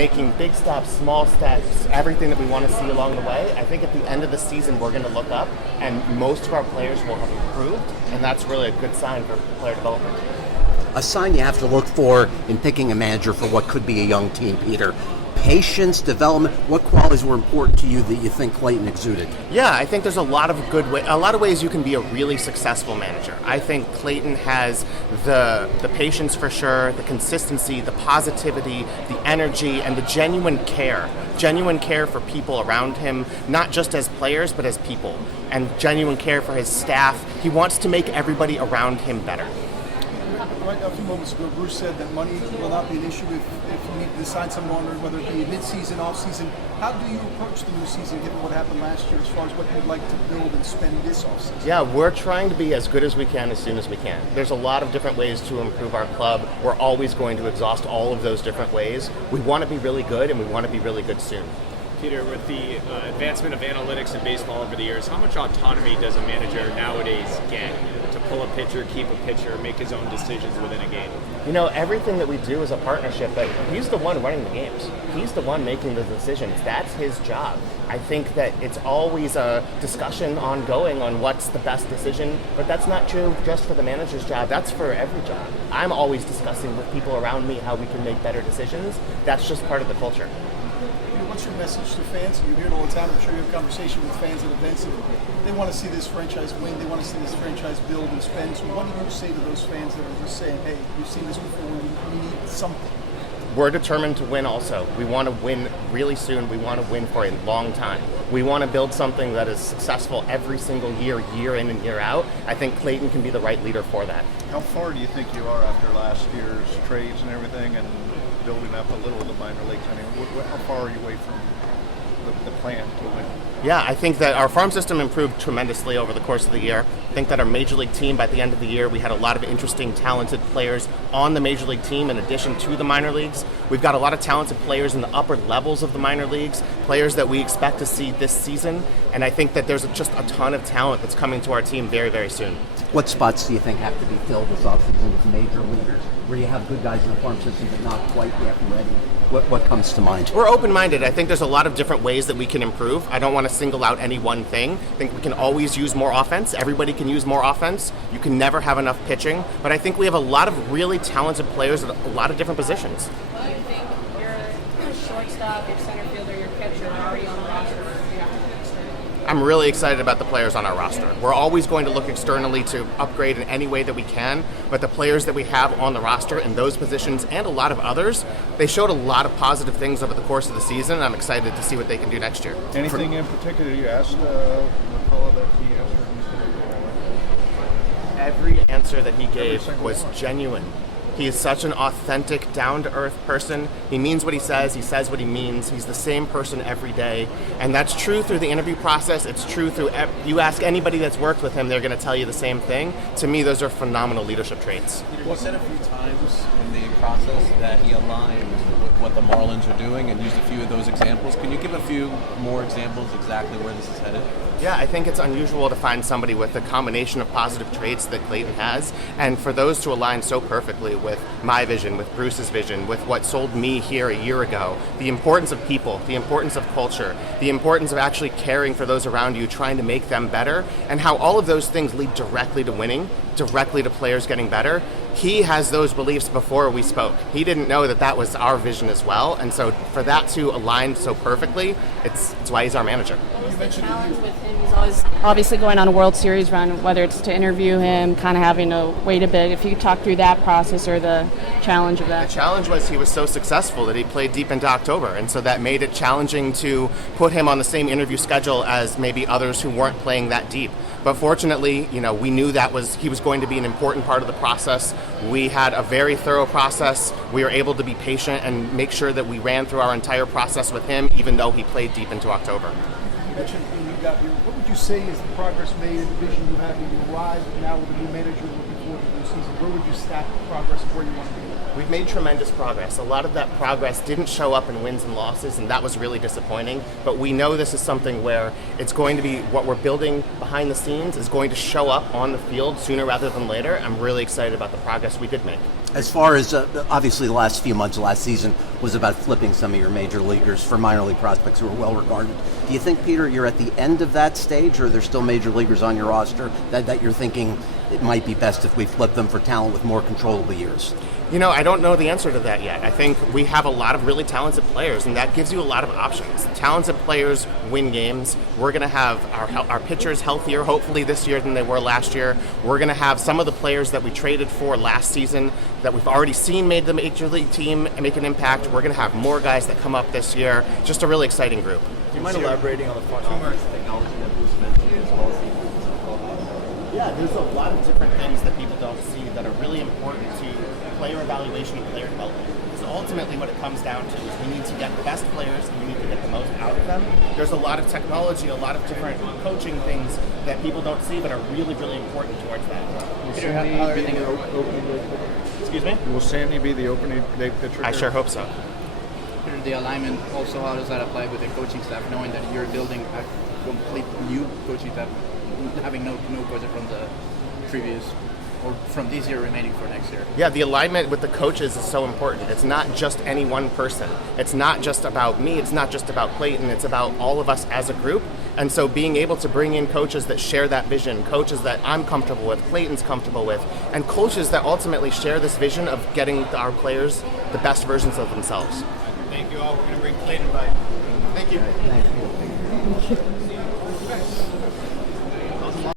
making big steps, small steps, everything that we want to see along the way. I think at the end of the season, we're going to look up and most of our players will have improved, and that's really a good sign for player development. A sign you have to look for in picking a manager for what could be a young team, Peter. Patience, development. What qualities were important to you that you think Clayton exuded? Yeah, I think there's a lot of ways you can be a really successful manager. I think Clayton has the patience for sure, the consistency, the positivity, the energy, and the genuine care for people around him, not just as players, but as people, and genuine care for his staff. He wants to make everybody around him better. Right a few moments ago, Bruce said that money will not be an issue if you need to sign someone, or whether it be mid-season, off-season. How do you approach the new season, given what happened last year, as far as what you'd like to build and spend this off-season? Yeah, we're trying to be as good as we can as soon as we can. There's a lot of different ways to improve our club. We're always going to exhaust all of those different ways. We want to be really good, and we want to be really good soon. Peter, with the advancement of analytics in baseball over the years, how much autonomy does a manager nowadays get to pull a pitcher, keep a pitcher, make his own decisions within a game? You know, everything that we do is a partnership, but he's the one running the games. He's the one making the decisions. That's his job. I think that it's always a discussion ongoing on what's the best decision, but that's not true just for the manager's job. That's for every job. I'm always discussing with people around me how we can make better decisions. That's just part of the culture. What's your message to fans? You hear it all the time. I'm sure you have conversation with fans at events, and they want to see this franchise win. They want to see this franchise build and spend. So what do you say to those fans that are just saying, hey, we've seen this before, we need something? We're determined to win also. We want to win really soon. We want to win for a long time. We want to build something that is successful every single year, year in and year out. I think Clayton can be the right leader for that. How far do you think you are after last year's trades and everything, and building up a little of the minor leagues? I mean, how far are you away from the plan to win? Yeah, I think that our farm system improved tremendously over the course of the year. I think that our major league team, by the end of the year, we had a lot of interesting, talented players on the major league team in addition to the minor leagues. We've got a lot of talented players in the upper levels of the minor leagues, players that we expect to see this season, and I think that there's just a ton of talent that's coming to our team very, very soon. What spots do you think have to be filled this offseason with major leaguers, where you have good guys in the farm system but not quite yet ready? What comes to mind? We're open-minded. I think there's a lot of different ways that we can improve. I don't want to single out any one thing. I think we can always use more offense. Everybody can use more offense. You can never have enough pitching. But I think we have a lot of really talented players at a lot of different positions. Do you think your shortstop, your center fielder, your pitcher are already on the roster? I'm really excited about the players on our roster. We're always going to look externally to upgrade in any way that we can, but the players that we have on the roster in those positions and a lot of others, they showed a lot of positive things over the course of the season, and I'm excited to see what they can do next year. Anything in particular you asked McCullough that he answered? Every answer that he gave was genuine. He is such an authentic, down-to-earth person. He means what he says what he means. He's the same person every day. And that's true through the interview process. It's true through, you ask anybody that's worked with him, they're going to tell you the same thing. To me, those are phenomenal leadership traits. You said a few times in the process that he aligned with what the Marlins are doing and used a few of those examples. Can you give a few more examples exactly where this is headed? Yeah, I think it's unusual to find somebody with the combination of positive traits that Clayton has, and for those to align so perfectly with my vision, with Bruce's vision, with what sold me here a year ago, the importance of people, the importance of culture, the importance of actually caring for those around you, trying to make them better, and how all of those things lead directly to winning, directly to players getting better. He has those beliefs before we spoke. He didn't know that that was our vision as well, and so for that to align so perfectly, it's why he's our manager. What was the challenge with him? He's always obviously going on a World Series run, whether it's to interview him, kind of having to wait a bit. If you could talk through that process or the challenge of that. The challenge was he was so successful that he played deep into October, and so that made it challenging to put him on the same interview schedule as maybe others who weren't playing that deep. But fortunately, we knew that he was going to be an important part of the process. We had a very thorough process. We were able to be patient and make sure that we ran through our entire process with him, even though he played deep into October. You mentioned when you got here, what would you say is the progress made in the vision you have when you arrived, and now with the new manager looking forward to the new season? Where would you stack the progress of where you want to be? We've made tremendous progress. A lot of that progress didn't show up in wins and losses, and that was really disappointing. But we know this is something where it's going to be what we're building behind the scenes is going to show up on the field sooner rather than later. I'm really excited about the progress we did make. As far as obviously the last few months of last season was about flipping some of your major leaguers for minor league prospects who are well regarded. Do you think, Peter, you're at the end of that stage, or are there still major leaguers on your roster that you're thinking it might be best if we flip them for talent with more controllable years? I don't know the answer to that yet. I think we have a lot of really talented players, and that gives you a lot of options. Talented players win games. We're going to have our pitchers healthier, hopefully, this year than they were last year. We're going to have some of the players that we traded for last season that we've already seen made the major league team and make an impact. We're going to have more guys that come up this year. Just a really exciting group. Do you mind elaborating on the front office technology that Bruce mentioned as well as the improvements in the clubhouse? Yeah, there's a lot of different things that people don't see that are really important to player evaluation and player development. Because ultimately what it comes down to is we need to get the best players and we need to get the most out of them. There's a lot of technology, a lot of different coaching things that people don't see but are really, really important towards that. Excuse me? Will Sandy be the opening day pitcher? I sure hope so. The alignment, also, how does that apply with the coaching staff, knowing that you're building a complete new coaching staff, having no coach from the previous or from this year remaining for next year? Yeah, the alignment with the coaches is so important. It's not just any one person. It's not just about me. It's not just about Clayton. It's about all of us as a group. And so being able to bring in coaches that share that vision, coaches that I'm comfortable with, Clayton's comfortable with, and coaches that ultimately share this vision of getting our players the best versions of themselves. Thank you all. We're going to bring Clayton by. Thank you. Thank you.